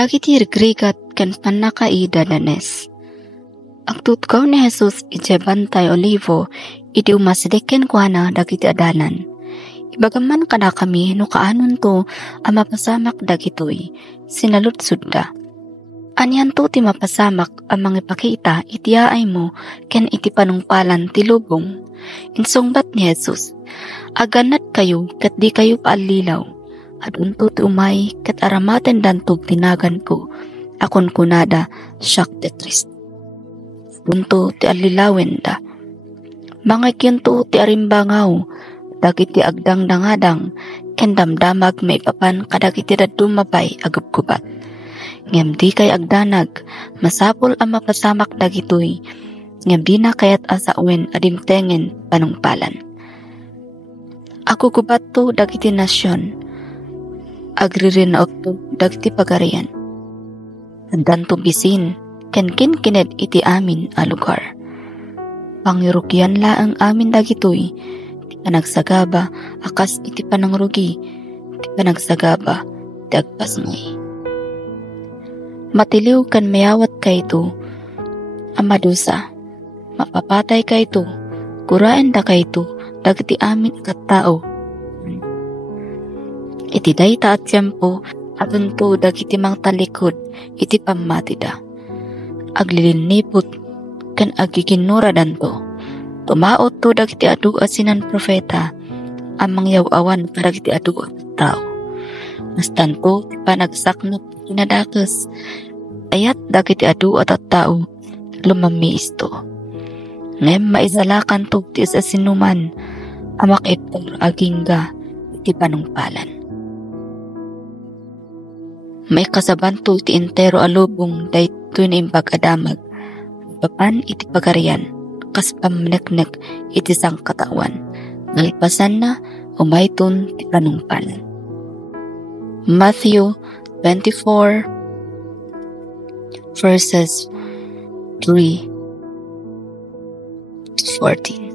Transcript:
Dagiti rigrigat ken panakaida danes. Agtutkaw ni Jesus iti Bantay Olivo, iti umasdeken kuana dagiti adalan. Ibagaman kada kami no kaanon to ang mapasamak dagitoy, sinalutsud da. Anyan to ti mapasamak ang mangipakita iti yaay mo ken iti panungpalan ti lubong. Insungbat ni Jesus, aganat kayo kat di kayo paalilaw. Adunto ti umay kat aramaten dantog tinagan ko, akon kunada siak de trist. Bunto ti alilawen da. Mga kinto ti arimbangaw, dagiti agdang-dangadang, ken damdamag may papan kadagiti dadumabay agubgubat. Ngem di kay agdanag, masapol ang mapasamak dagitoy, ngem di na kayat asawen adimtengen panungpalan. Ako gubat to dagiti nasyon, agririn na to dagiti pagarian. Danto bisin, ken kinkined iti amin a lugar. Pangirukyan laang amin dagitoy, ti panagsagaba akas iti panangrugi, ti panagsagaba ti agpasngay. Matiliw kan mayawat kayto, amadusa, mapapatay kayto, kuraen da kayto, dagiti amin kattao. Iti dayta at tiyempo, atunto dagiti mang talikod, iti pamatida. Aglilinipot, kan agiginura danto. Tumaot to dagiti adu asinan profeta, amang yawawan kadagiti adu at tao. Mastanto, ti panagsaknop kinadakes, ayat dagiti adu at tao, lumami isto. Ngem maizalakan to ti asinuman, amak itor agingga, iti panungpalan. May kasabanto iti entero alubong daytoy na imbag adamag. Papan iti pagarian, kas pamneknek iti sangkatawan. Nalipasan na, umayton ti panungpalan. Matthew 24 verses 3 to 14.